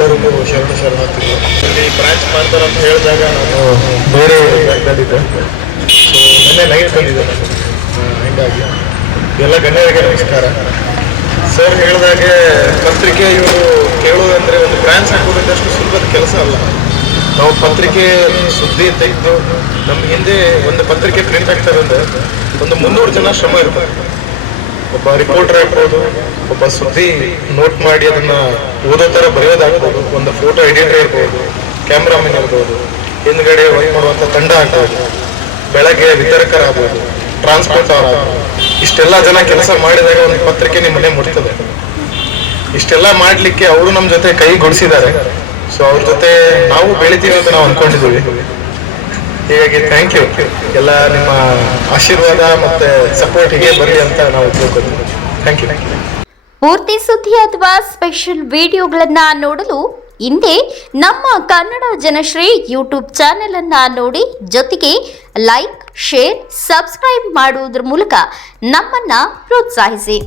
ಎಲ್ಲರಿಗೂ ಶರಣ ಶರಣಾರ್ಥಿಗಳು. ಇಲ್ಲಿ ಬ್ರಾಂಚ್ ಮಾಡ್ತಾರೆ ಅಂತ ಹೇಳಿದಾಗ ನಾನು ಬೇರೆ ಜಾಗದಲ್ಲಿದ್ದೆ ಸೊ ನಿನ್ನೆ ನೈಟ್ ಬಂದಿದ್ದೆ ನಾನು. ಹಿಂಗಾಗಿ. ಎಲ್ಲ ಗಣ್ಯರಿಗೆ ನಮಸ್ಕಾರ. ಸರ್ ಹೇಳಿದಾಗೆ ಪತ್ರಿಕೆ ಇವರು ಕೇಳೋದಂದರೆ ಒಂದು ಬ್ರಾಂಚ್ ಹಾಕೋದಷ್ಟು ಸುಲಭದ ಕೆಲಸ ಅಲ್ಲ. ನಾವು ಪತ್ರಿಕೆ ಸುದ್ದಿ ತೆಗೆದು ನಮ್ಮ ಹಿಂದೆ ಒಂದು ಪತ್ರಿಕೆ ಪ್ರಿಂಟ್ ಆಗ್ತಾರೆ ಅಂದರೆ ಒಂದು ಮುನ್ನೂರು ಜನ ಶ್ರಮ ಇರ್ತಾರೆ. ಒಬ್ಬ ರಿಪೋರ್ಟರ್ ಆಗ್ಬೋದು, ಒಬ್ಬ ಸುದ್ದಿ ನೋಟ್ ಮಾಡಿ ಅದನ್ನ ಓದೋ ತರ ಬರೆಯೋದಾಗ್ಬೋದು, ಒಂದು ಫೋಟೋ ಎಡಿಟರ್ ಇರ್ಬೋದು ಕ್ಯಾಮ್ರಾಮನ್ ಇರ್ಬೋದು, ಹಿಂದ್ಗಡೆ ವರ್ಕ್ ಮಾಡುವಂತ ತಂಡ ಆಗ್ಬೋದು, ಬೆಳಗ್ಗೆ ವಿತರಕರಾಗ್ಬೋದು ಟ್ರಾನ್ಸ್ಪೋರ್ಟ್ ಆಗ್ಬೋದು. ಇಷ್ಟೆಲ್ಲ ಜನ ಕೆಲಸ ಮಾಡಿದಾಗ ಒಂದು ಪತ್ರಿಕೆ ನಿಮ್ಮ ಮನೆ ಮುಟ್ತದೆ. ಇಷ್ಟೆಲ್ಲ ಮಾಡ್ಲಿಕ್ಕೆ ಅವರು ನಮ್ಮ ಜೊತೆ ಕೈಗೊಳಿಸಿದ್ದಾರೆ ಸೊ ಅವ್ರ ಜೊತೆ ನಾವು ಬೆಳಿತೀವಿ ಅಂತ ನಾವು ಅನ್ಕೊಂಡಿದ್ದೀವಿ. ಹೀಗಾಗಿ ಥ್ಯಾಂಕ್ ಯು ಎಲ್ಲ ನಿಮ್ಮ ಆಶೀರ್ವಾದ ಮತ್ತೆ ಸಪೋರ್ಟ್ ಹೀಗೆ ಬರಲಿ ಅಂತ ನಾವು ತಿಳ್ಕೊತೀವಿ ಥ್ಯಾಂಕ್ ಯು ಪೂರ್ತಿ ಸುದ್ದಿ ಅಥವಾ ಸ್ಪೆಷಲ್ ವಿಡಿಯೋಗಳನ್ನ ನೋಡಲು ಹಿಂದೆ ನಮ್ಮ ಕನ್ನಡ ಜನಶ್ರೀ ಯೂಟ್ಯೂಬ್ ಚಾನೆಲ್ ಅನ್ನ ನೋಡಿ ಜೊತೆಗೆ ಲೈಕ್ ಶೇರ್ ಸಬ್ಸ್ಕ್ರೈಬ್ ಮಾಡುವುದರ ಮೂಲಕ ನಮ್ಮನ್ನ ಪ್ರೋತ್ಸಾಹಿಸಿ.